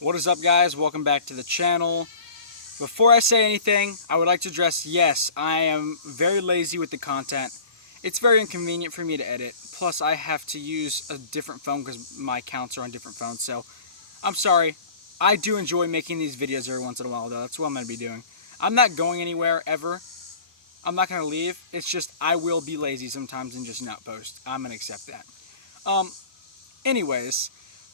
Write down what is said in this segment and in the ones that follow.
What is up, guys? Welcome back to the channel. Before I say anything, I would like to address, yes, I am very lazy with the content. It's very inconvenient for me to edit. Plus, I have to use a different phone because my accounts are on different phones. So, I'm sorry. I do enjoy making these videos every once in a while, though. That's what I'm going to be doing. I'm not going anywhere, ever. I'm not going to leave. It's just I will be lazy sometimes and just not post. I'm going to accept that. Anyways,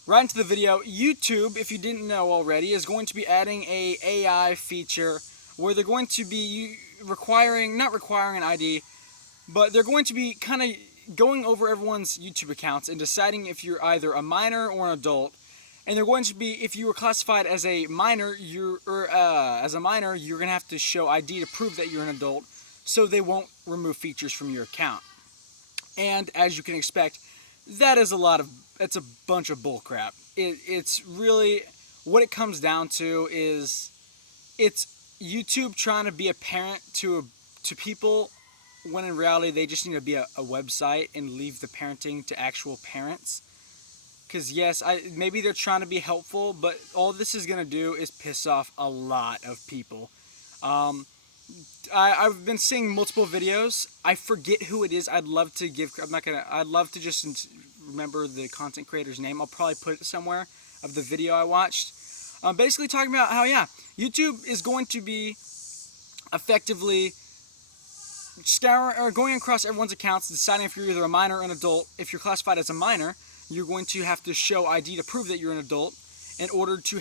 right into the video. YouTube, if you didn't know already, is going to be adding a AI feature where they're going to be not requiring an ID, but they're going to be kind of going over everyone's YouTube accounts and deciding if you're either a minor or an adult. And they're going to be, if you were classified as a minor, you're going to have to show ID to prove that you're an adult, so they won't remove features from your account. And as you can expect, that's a bunch of bullcrap. It's really, what it comes down to is, it's YouTube trying to be a parent to people, when in reality they just need to be a website and leave the parenting to actual parents. Because yes, maybe they're trying to be helpful, but all this is going to do is piss off a lot of people. I've been seeing multiple videos. I forget who it is. I'd love to just remember the content creator's name. I'll probably put it somewhere of the video I watched. Basically talking about how, yeah, YouTube is going to be effectively going across everyone's accounts, deciding if you're either a minor or an adult. If you're classified as a minor, you're going to have to show ID to prove that you're an adult in order to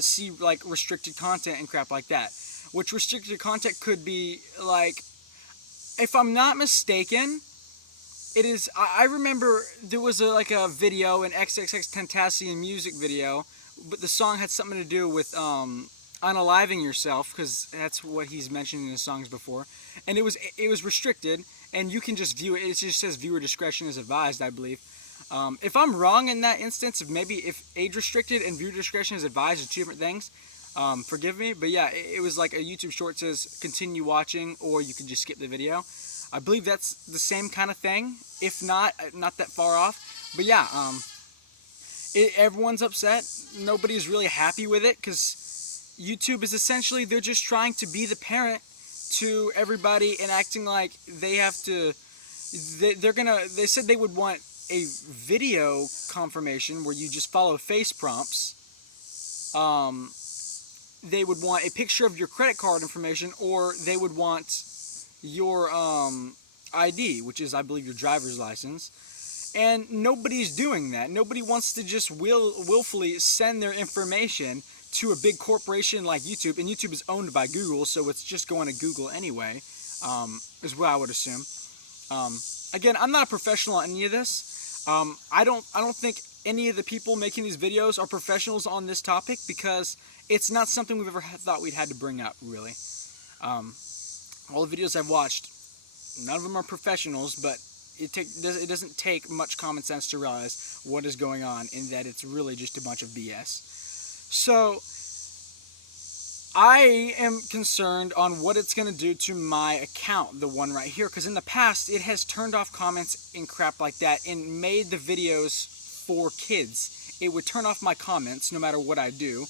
see like restricted content and crap like that. Which restricted content could be like, if I'm not mistaken, it is. I remember there was a video, an XXXTentacion music video, but the song had something to do with unaliving yourself, because that's what he's mentioned in his songs before, and it was restricted, and you can just view it. It just says viewer discretion is advised, I believe. If I'm wrong in that instance, if age restricted and viewer discretion is advised are two different things, forgive me, but yeah, it was like a YouTube short says continue watching, or you can just skip the video. I believe that's the same kind of thing, if not that far off. But yeah, everyone's upset. Nobody's really happy with it, because YouTube is essentially, they're just trying to be the parent to everybody and acting like they have to. They said they would want a video confirmation where you just follow face prompts. They would want a picture of your credit card information, or they would want your ID, which is, I believe, your driver's license. And nobody's doing that. Nobody wants to just willfully send their information to a big corporation like YouTube, and YouTube is owned by Google, so it's just going to Google anyway, is what I would assume. Again, I'm not a professional on any of this. I don't think any of the people making these videos are professionals on this topic, because it's not something we've ever thought we'd had to bring up, really. All the videos I've watched, none of them are professionals, but it doesn't take much common sense to realize what is going on, in that it's really just a bunch of BS. So, I am concerned on what it's going to do to my account, the one right here, because in the past it has turned off comments and crap like that and made the videos for kids. It would turn off my comments no matter what I do,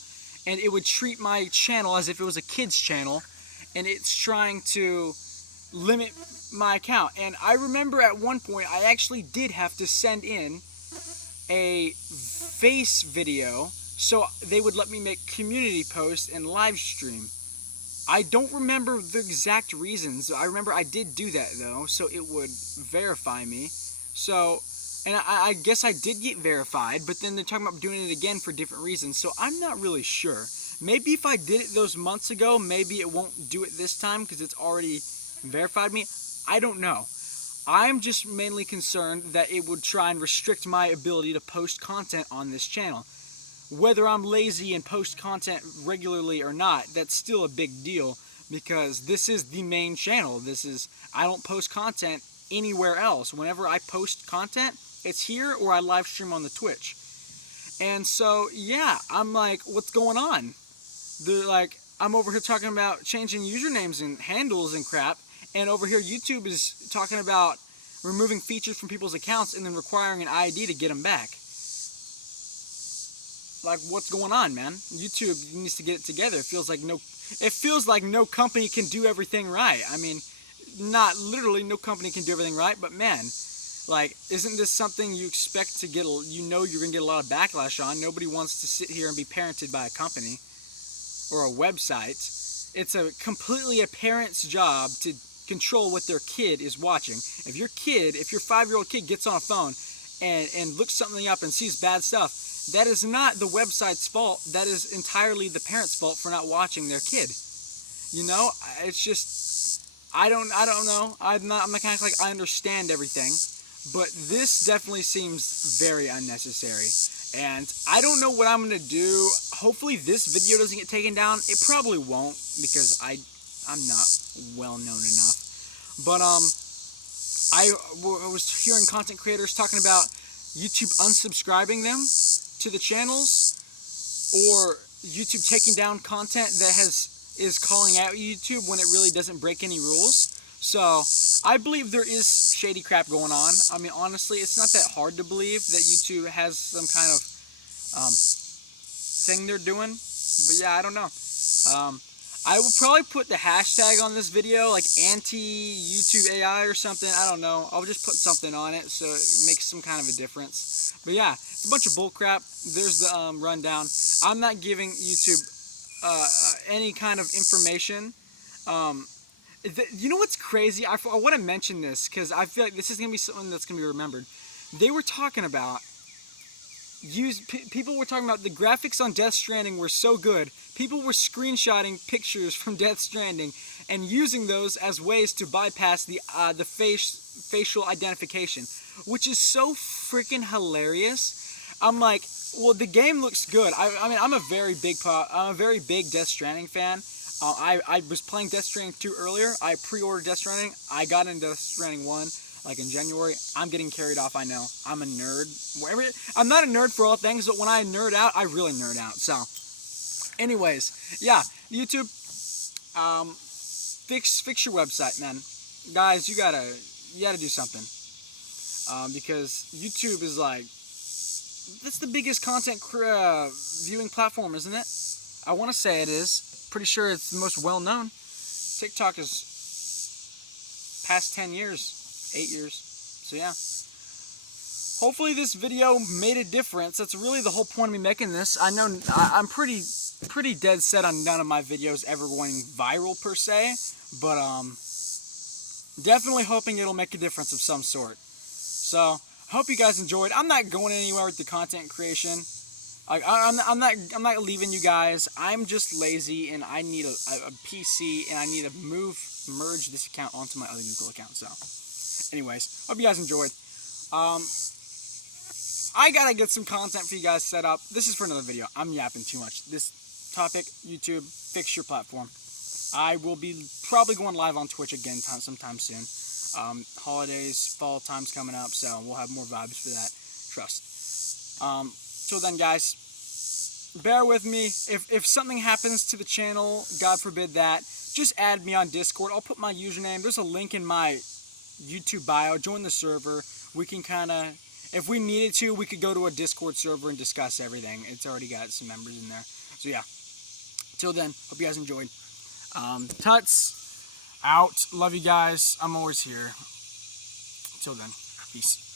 and it would treat my channel as if it was a kid's channel, and it's trying to limit my account. And I remember at one point I actually did have to send in a face video so they would let me make community posts and live stream. I don't remember the exact reasons. I remember I did do that though, so it would verify me. So, and I guess I did get verified, but then they're talking about doing it again for different reasons, so I'm not really sure. Maybe if I did it those months ago, maybe it won't do it this time because it's already verified me. I don't know. I'm just mainly concerned that it would try and restrict my ability to post content on this channel. Whether I'm lazy and post content regularly or not, that's still a big deal, because this is the main channel. I don't post content anywhere else. Whenever I post content, it's here or I live stream on the Twitch. And so, yeah, I'm like, what's going on? They're like, I'm over here talking about changing usernames and handles and crap, and over here YouTube is talking about removing features from people's accounts and then requiring an ID to get them back. like, what's going on, man? YouTube needs to get it together. It feels like no company can do everything right. I mean, not literally no company can do everything right, but man, like, isn't this something you expect to get, you're going to get a lot of backlash on? Nobody wants to sit here and be parented by a company or a website. It's completely a parent's job to control what their kid is watching. If your 5-year-old kid gets on a phone and looks something up and sees bad stuff, that is not the website's fault. That is entirely the parent's fault for not watching their kid. You know, it's just, I don't know. I'm not kind of like I understand everything, but this definitely seems very unnecessary. And I don't know what I'm going to do. Hopefully this video doesn't get taken down. It probably won't, because I'm not well known enough. But I was hearing content creators talking about YouTube unsubscribing them to the channels, or YouTube taking down content that is calling out YouTube when it really doesn't break any rules. So I believe there is shady crap going on. I mean, honestly, it's not that hard to believe that YouTube has some kind of thing they're doing. But yeah, I don't know. I will probably put the hashtag on this video, like anti-YouTube AI or something. I don't know. I'll just put something on it so it makes some kind of a difference. But yeah, it's a bunch of bullcrap. There's the rundown. I'm not giving YouTube any kind of information. You know what's crazy? I want to mention this because I feel like this is going to be something that's going to be remembered. They were talking about, people were talking about the graphics on Death Stranding were so good. People were screenshotting pictures from Death Stranding and using those as ways to bypass the facial identification, which is so freaking hilarious. I'm like, well, the game looks good. I mean, I'm a very big Death Stranding fan. I was playing Death Stranding 2 earlier. I pre-ordered Death Stranding. I got into Death Stranding 1 like in January. I'm getting carried off, I know. I'm a nerd. I'm not a nerd for all things, but when I nerd out, I really nerd out. So, anyways, yeah, YouTube, fix your website, man. Guys, you gotta do something. Because YouTube is like, that's the biggest content viewing platform, isn't it? I want to say it is. Pretty sure it's the most well-known. TikTok is past 10 years, 8 years. So yeah. Hopefully this video made a difference. That's really the whole point of me making this. I know I'm pretty dead set on none of my videos ever going viral per se, but definitely hoping it'll make a difference of some sort. So I hope you guys enjoyed. I'm not going anywhere with the content creation. I'm not leaving you guys. I'm just lazy and I need a PC and I need to merge this account onto my other Google account. So, anyways, hope you guys enjoyed. I gotta get some content for you guys set up. This is for another video. I'm yapping too much. This topic, YouTube, fix your platform. I will be probably going live on Twitch again sometime soon. Holidays, fall time's coming up, so we'll have more vibes for that. Trust. Till then, guys, bear with me. If something happens to the channel, God forbid that, just add me on Discord. I'll put my username. There's a link in my YouTube bio. Join the server. We can kind of, if we needed to, we could go to a Discord server and discuss everything. It's already got some members in there. So yeah. Till then, hope you guys enjoyed. Tuts out. Love you guys. I'm always here. Till then, peace.